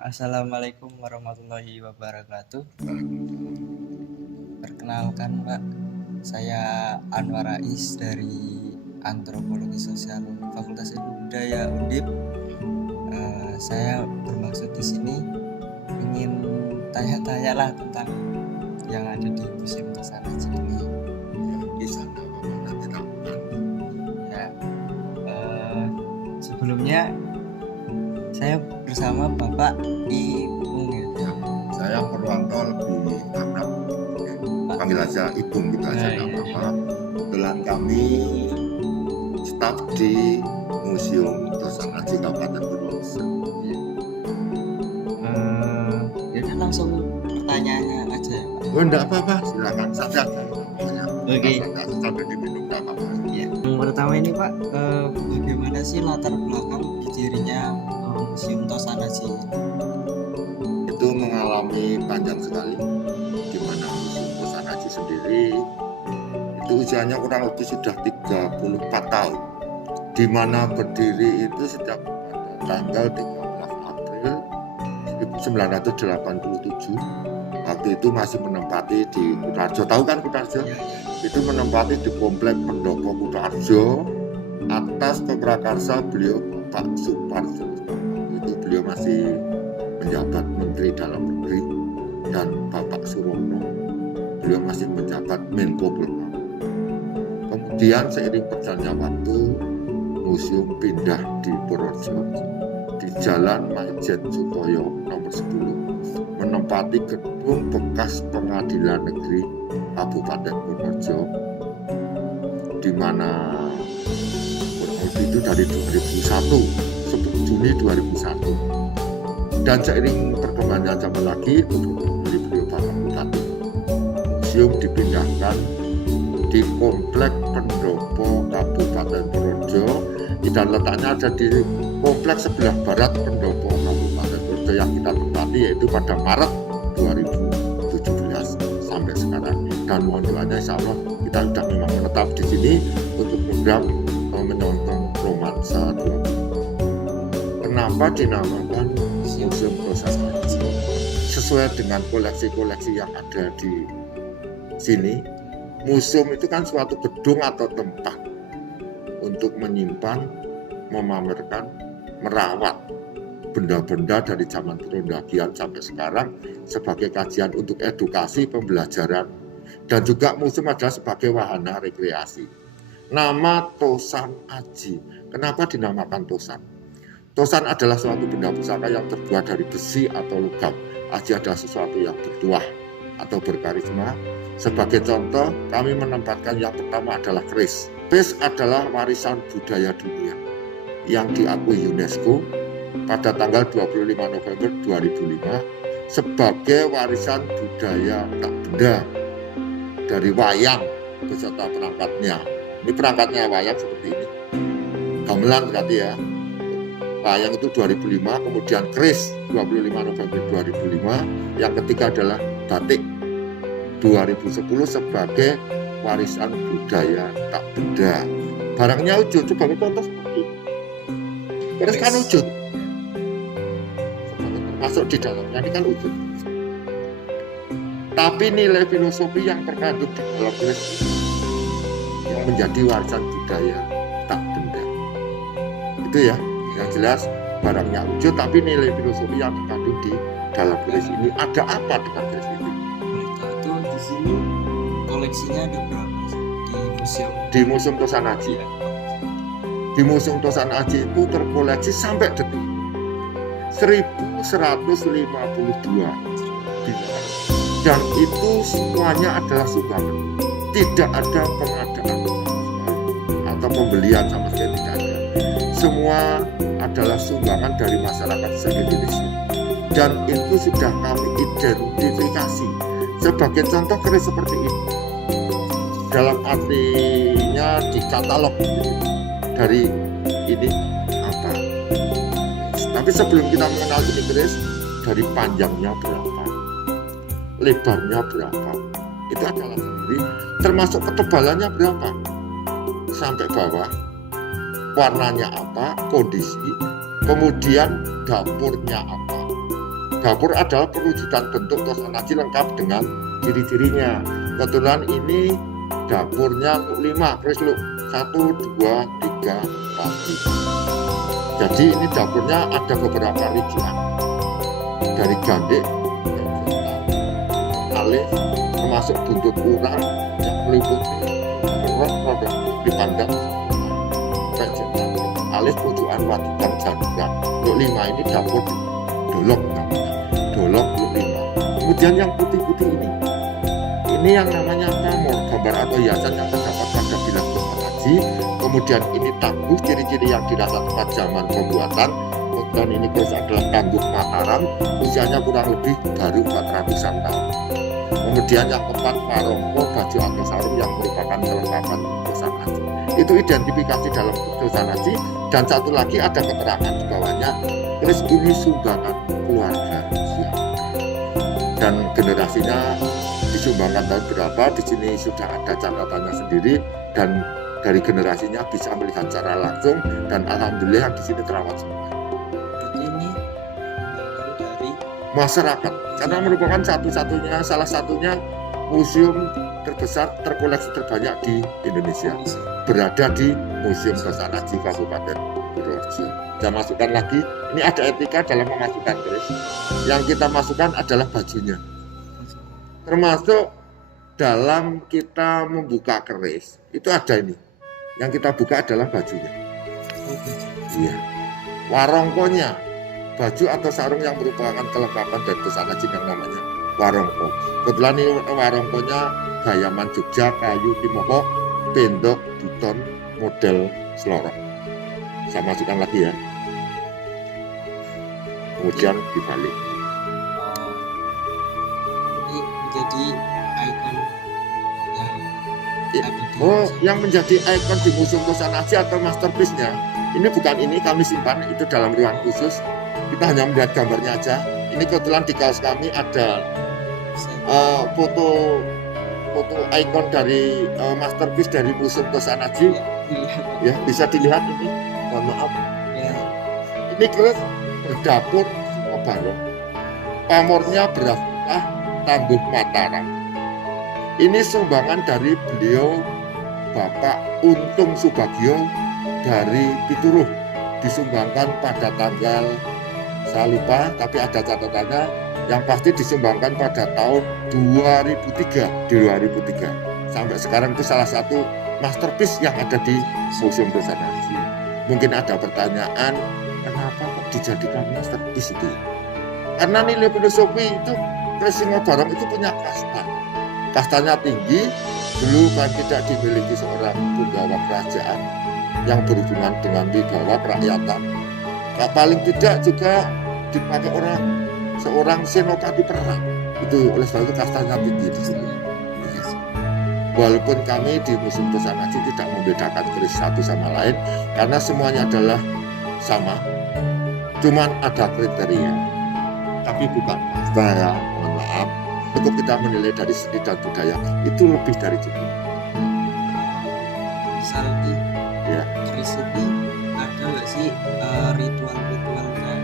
Assalamualaikum warahmatullahi wabarakatuh. Perkenalkan Pak, saya Anwar Rais dari Antropologi Sosial Fakultas Ilmu Budaya Undip. Saya bermaksud di sini ingin tanya-tanya lah tentang yang ada di Museum Tosanaji ini. Di sana nanti lakukan. Ya, sebelumnya saya bersama Bapak Ipung ya. Saya Purwanto lebih akrab, panggil aja Ipung gitu aja nggak apa-apa. Kebetulan kami staf di Museum Tosanaji Kabupaten Purworejo. Ya udah langsung pertanyaannya aja ya Pak. Oh enggak apa-apa, silakan saja. Oke. Sampai diminum enggak apa-apa. Ya. Yang pertama ini Pak, bagaimana sih latar belakang berdirinya Museum Tosanaji? Itu mengalami panjang sekali, di mana Museum Tosanaji sendiri itu usianya kurang lebih sudah 34 tahun, di mana berdiri itu sejak tanggal 13 April 1987. Waktu itu masih menempati di Kutarjo, tahu kan Kutarjo? Ya. Itu menempati di komplek Pendopo Kutarjo atas peprakarsa beliau Pak Suparjo. Itu beliau masih menjabat Menteri Dalam Negeri, dan Bapak Surono beliau masih menjabat Menko Polhukam. Kemudian seiring berjalannya waktu, museum pindah di Purworejo di Jalan Majen Sutoyo nomor 10, menempati gedung bekas Pengadilan Negeri Kabupaten Purworejo, di mana itu dari 2001, 10 Juni 2001. Dan seiring perkembangan zaman lagi, dari beliau Bapak Bupati, museum dipindahkan di komplek Pendopo Kabupaten Purworejo, dan letaknya ada di komplek sebelah barat Pendopo Kabupaten Purworejo yang kita tempati, yaitu pada Maret 2017 sampai sekarang. Dan mohon doanya, insya Allah kita sudah memang menetap di sini untuk program menonton romansa 2. Kenapa dinamakan Museum Tosanaji? Sesuai dengan koleksi-koleksi yang ada di sini. Museum itu kan suatu gedung atau tempat untuk menyimpan, memamerkan, merawat benda-benda dari zaman perundagian sampai sekarang sebagai kajian untuk edukasi, pembelajaran, dan juga museum adalah sebagai wahana rekreasi. Nama Tosan Aji, kenapa dinamakan Tosan? Tosan adalah suatu benda pusaka yang terbuat dari besi atau logam. Aji adalah sesuatu yang bertuah atau berkarisma. Sebagai contoh, kami menempatkan yang pertama adalah keris. Keris adalah warisan budaya dunia yang diakui UNESCO pada tanggal 25 November 2005 sebagai warisan budaya tak benda dari wayang beserta perangkatnya. Ini perangkatnya wayang seperti ini. Gamelan berarti ya. Wayang itu 2005, kemudian keris 25 November 2005, yang ketiga adalah batik 2010 sebagai warisan budaya tak benda. Barangnya wujud, sebagai contoh seperti ini. Keris kan wujud, termasuk di dalamnya ini kan wujud. Tapi nilai filosofi yang terkandung di dalam keris yang menjadi warisan budaya tak benda. Itu ya, yang jelas barangnya wujud, tapi nilai filosofi yang terkandung di dalam keris ini. Ada apa dengan keris ini? Itu di sini koleksinya ada berapa sih di museum? Di Museum Tosanaji. Di Museum Tosanaji itu terkoleksi sampai detik 1152 bidang, dan itu semuanya adalah sumbangan. Tidak ada pengadaan atau pembelian sama sekali, tidak ada. Semua adalah sumbangan dari masyarakat se-Indonesia, dan itu sudah kami identifikasi. Sebagai contoh keris seperti ini, dalam artinya di katalog dari ini apa. Tapi sebelum kita mengenal ini keris, dari panjangnya berapa, lebarnya berapa, itu adalah sendiri, termasuk ketebalannya berapa sampai bawah, warnanya apa, kondisi, kemudian dapurnya apa, Dapur adalah perwujudan bentuk tosanaji lengkap dengan ciri-cirinya. Kebetulan ini dapurnya 5, Chris lu 1, 2, 3, 4. Jadi ini dapurnya ada beberapa rincian dari gandik, alis, termasuk buntut urang yang meliputi produk dipandang alis pucukan wadikan jangan. Untuk 5 ini dapur dolok namanya, dolok 5. Kemudian yang putih-putih ini yang namanya pamor, gambar atau hiasan yang terdapat pada bilah tosanaji. Kemudian ini tangguh, ciri-ciri yang dirasa tepat zaman pembuatan. Dan ini adalah tangguh Mataram, usianya kurang lebih baru 400-an tahun. Kemudian yang keempat parongko, baju atau sarung yang merupakan kelengkapan tosanaji. Itu identifikasi dalam tosanaji. Dan satu lagi ada keterangan di bawahnya, Kris ini sumbangan keluarga siapa. Dan generasinya disumbangkan tahun berapa, di sini sudah ada catatannya sendiri, dan dari generasinya bisa melihat secara langsung, dan alhamdulillah di sini terawat semua. Ini dari Masyarakat, karena merupakan salah satunya museum terbesar terkoleksi terbanyak di Indonesia, berada di Museum Tosanaji Kabupaten Purworejo. Kita masukkan lagi, ini ada etika dalam memasukkan keris. Yang kita masukkan adalah bajunya, termasuk dalam kita membuka keris itu ada ini. Yang kita buka adalah bajunya. Iya. Warongkonya, baju atau sarung yang merupakan kelengkapan dari tosanaji yang namanya warongko. Kebetulan ini warongkonya gayaman Jogja, kayu timoko, bendok, buton, model selorok. Saya masukkan lagi ya. Kemudian dibalik. Ini menjadi ikon yang ada di yang menjadi ikon di Museum Tosanaji atau masterpiece-nya. Ini bukan ini, kami simpan itu dalam ruang khusus. Kita hanya melihat gambarnya aja. Ini kebetulan di kaos kami ada foto ikon dari masterpiece dari Museum Tosanaji. Ya, bisa dilihat ini. Mohon maaf. Ya. Ini keris berdapur Barong. Pamornya berasal Tangguh Mataram. Ini sumbangan dari beliau Bapak Untung Subagio dari Pituruh, disumbangkan pada tanggal, saya lupa, tapi ada catatannya, yang pasti disumbangkan pada tahun 2003. Sampai sekarang itu salah satu masterpiece yang ada di Museum Tosanaji. Mungkin ada pertanyaan, kenapa kok dijadikan masterpiece itu? Karena nilai filosofi itu, Singo Barong itu punya kasta. Kastanya tinggi, dulu kan tidak dimiliki seorang punggawa kerajaan yang berhubungan dengan wibawa kerakyatan. Paling tidak juga dipakai seorang senopati perang. Itu oleh sebab itu kastanya tinggi di sini. Walaupun kami di Museum Tosanaji tidak membedakan keris satu sama lain, karena semuanya adalah sama, cuman ada kriteria, tapi bukan kasta ya, mohon maaf. Untuk kita menilai dari seni dan budaya itu lebih dari cukup. Misal di Ya. keris ini ada nggak sih ritual-ritualnya?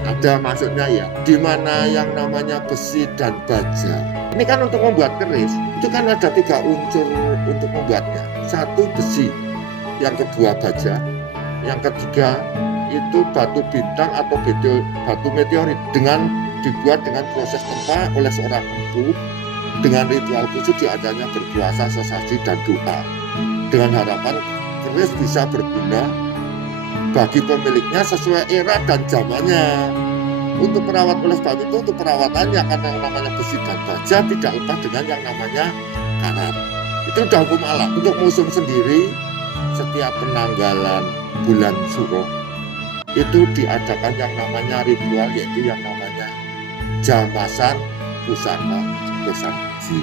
Ada maksudnya ya, di mana yang namanya besi dan baja. Ini kan untuk membuat keris, itu kan ada 3 unsur untuk membuatnya. 1 besi, yang kedua baja, yang ketiga itu batu bintang atau batu meteorit dibuat dengan proses tempa oleh seorang empu dengan ritual khusus diadanya berpuasa, sesaji dan doa dengan harapan keris bisa berguna bagi pemiliknya sesuai era dan zamannya. Untuk perawat oleh sebab itu, untuk perawatannya karena yang namanya besi dan baja tidak lepas dengan yang namanya karat. Itu udah hukum alam. Untuk museum sendiri, setiap penanggalan bulan Suro itu diadakan yang namanya ritual, yaitu yang namanya jamasan pusaka tosanaji.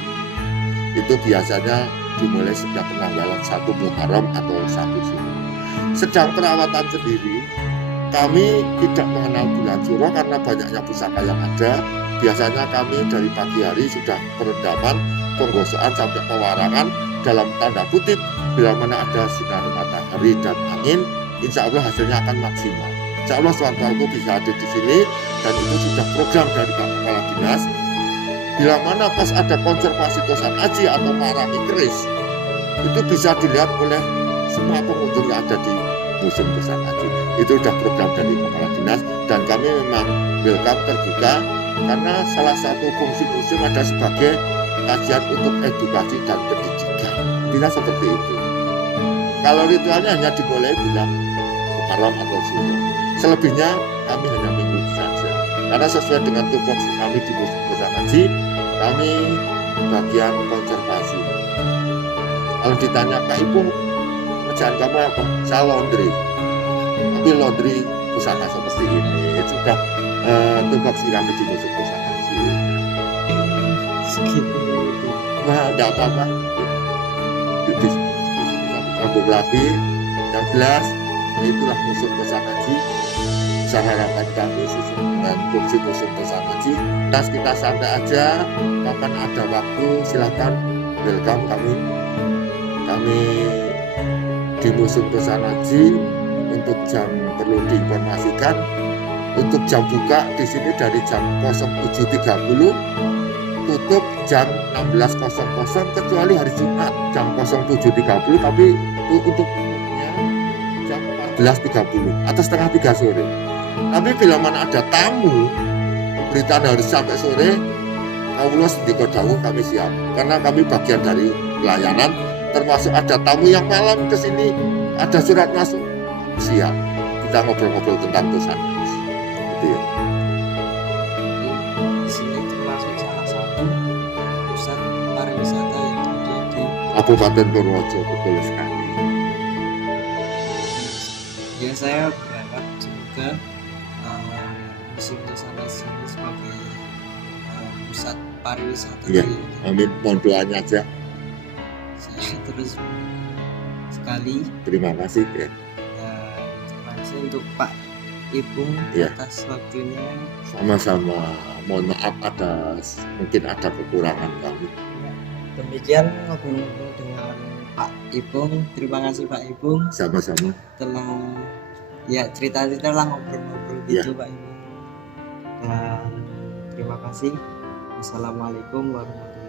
Itu biasanya dimulai sejak penanggalan 1 Muharram atau 1 Suro. Sedang perawatan sendiri, kami tidak mengenal bulan Suro karena banyaknya pusaka yang ada. Biasanya kami dari pagi hari sudah perendaman, penggosokan sampai pewarangan dalam tanda kutip. Bila mana ada sinar matahari dan angin, insya Allah hasilnya akan maksimal. insya Allah sewaktu-waktu bisa hadir di sini, dan itu sudah program dari Pak Kepala Dinas. Bila mana pas ada konservasi Tosan Aji atau Marami Keris, itu bisa dilihat oleh semua pengunjung yang ada di Museum Tosan Aji. Itu sudah program dari Kepala Dinas, dan kami memang welcome, terbuka, karena salah satu fungsi museum ada sebagai kajian untuk edukasi dan pendidikan. Intinya seperti itu. Kalau ritualnya hanya dimulai bulan Muharram atau Syawal. Selebihnya kami hanya mengikuti saja. Karena sesuai dengan tupoksi kami di Museum Tosan Aji, kami bagian konservasi. Kalau ditanya Pak Ibu, kerjaan kamu apa? Saya laundry. Tapi laundry busana seperti ini sudah tupoksi kami di Museum Tosan Aji. Segitu. Nah, tidak apa-apa. Sambung lagi, yang jelas itulah Museum Tosan Aji. Saya harapan kami sesuai dengan fungsi Museum Tosan Aji. Tas kita santai aja, kapan ada waktu silakan welcome kami di Museum Tosan Aji. Untuk jam perlu diinformasikan, untuk jam buka di sini dari jam 07.30 tutup jam 16.00 kecuali hari Jumat jam 07.30, tapi untuk tutupnya jam 14.30 atau setengah 3 sore. Tapi bila mana ada tamu, berita harus sampai sore, Allah sedikit dahulu kami siap, karena kami bagian dari pelayanan, termasuk ada tamu yang malam ke sini, ada surat masuk, siap. Kita ngobrol-ngobrol tentang Tosan Aji. Gitu ya. Di sini termasuk salah satu pusat pariwisata yang ada di Kabupaten Purworejo, betul sekali. ya. Saya berharap semoga Museum Tosan Aji ini sebagai pusat pariwisata Iya. di Amin, mohon doanya aja. saya terus sekali. Terima kasih ya. Terima kasih untuk Pak Ipung Iya. atas waktunya. Sama-sama. Mohon maaf mungkin ada kekurangan kami. Demikian ngobrol-ngobrol dengan Pak Ipung. Terima kasih Pak Ipung Sama-sama. telah cerita-cerita lah, ngobrol-ngobrol gitu Pak Ipung. Dan terima kasih. Wassalamualaikum warahmatullahi wabarakatuh.